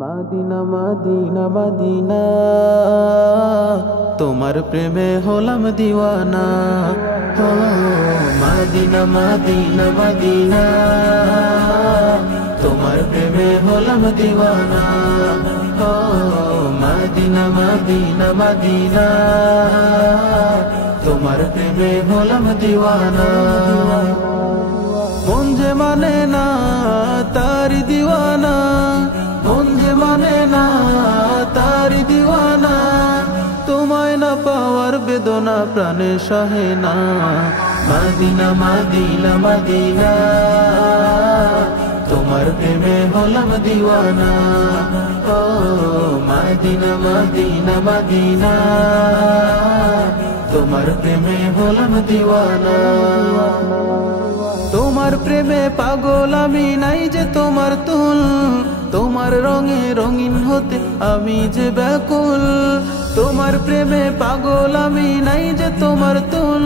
Medina Medina Medina তোমার প্রেমে হলাম দিওয়ানা। ও মদিনা মদিনা মদিনা তোমার প্রেমে হলাম দিওয়ানা। ও মদিনা মদিনা মদিনা তোমার প্রেমে হলাম দিওয়ানা। মন যে মানে না তার দিওয়ানা, মন যে মানে না তার দিওয়ানা। তোমায় না পাওয়ার বেদনা প্রাণে সহে না। মদিনা মদিনা মদিনা তোমার প্রেমে হলাম দিওয়ানা। ও মদিনা মদিনা মদিনা তোমার প্রেমে হলাম দিওয়ানা। তোমার প্রেমে পাগল আমি, নাই যে তোমার তুল। তোমার রঙে রঙিন হতে আমি যে ব্যাকুল। তোমার প্রেমে পাগল আমি, নাই যে তোমার তুল।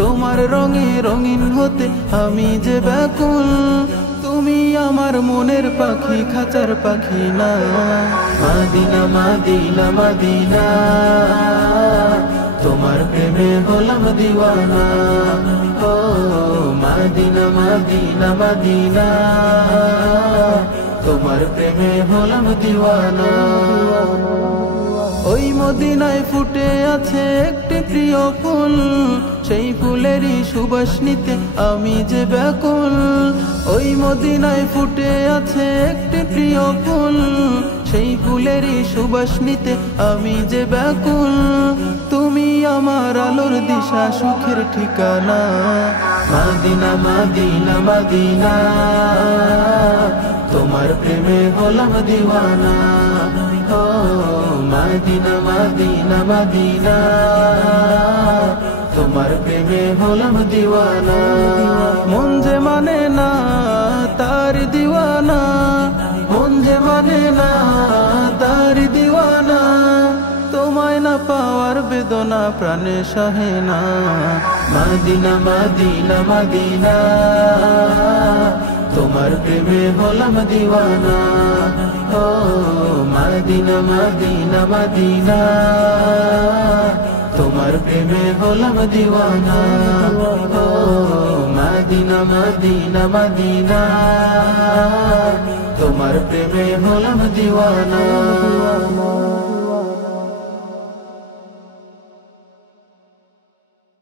তোমার রঙে রঙিন হতে আমি যে ব্যাকুল। তুমি আমার মনের পাখি, খাঁচার পাখি না। মদিনা মদিনা মদিনা তোমার প্রেমে হলাম দিওয়ানা। ও মদিনা মদিনা মদিনা তোমার প্রেমে হলাম দিওয়ানা। ওই মদিনায় ফুটে আছে একটি প্রিয় ফুল, সেই ফুলেরই সুবাস নিতে আমি যে ব্যাকুল। ওই মদিনায় ফুটে আছে একটি প্রিয় ফুল, সেই ফুলেরই সুবাস নিতে আমি যে ব্যাকুল। তুমি আমার আলোর দিশা, সুখের ঠিকানা। মদিনা মদিনা মদিনা তোমার প্রেমে হলাম দিওয়ানা। ও মদিনা মদিনা মদিনা তোমার প্রেমে হলাম দিওয়ানা। মন যে মানে না তার দিওয়ানা, মন যে মানে না তার দিওয়ানা। তোমায় না পাওয়ার বেদনা প্রাণে সহে না। মদিনা মদিনা মদিনা তোমার প্রেমে হলাম দিওয়ানা। ও মদিনা মদিনা মদিনা তোমার প্রেমে হলাম দিওয়ানা। ও মদিনা মদিনা মদিনা তোমার প্রেমে হলাম দিওয়ানা।